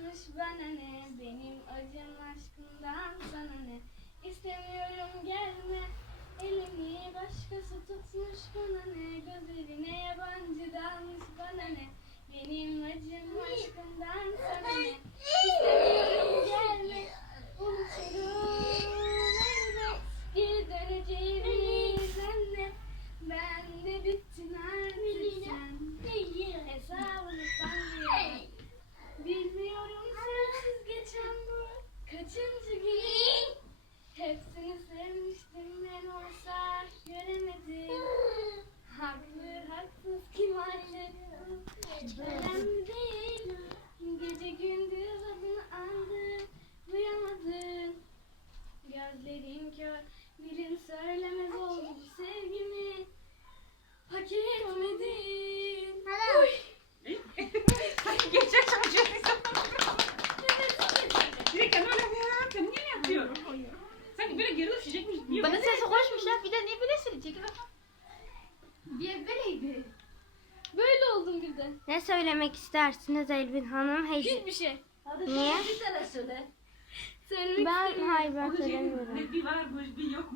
olmuş bana ne? Benim acım aşkından sana ne? İstemiyorum gelme. Elini başkası tutmuş bana ne? Gözlerine yabancıdanmış bana ne? Benim acım Gözlerin kör dilin söylemez oldu bu sevgimi Hak etmedin Uy. Geçecek çalışıyorsun. Direkt hemen sen niye ne yapıyorsun? Sanki böyle geri düşecekmiş. Bana sesi hoşmuş ya. Bir de niye böyle silecek? Bir böyleydi. Böyle oldum birden. Ne söylemek istersiniz Elvin Hanım? Hey, Hiçbir şey. niye? Söylemek Ben istemiyorum. hayır ben Onun şey, söylemiyorum. bir varmış bir hadi.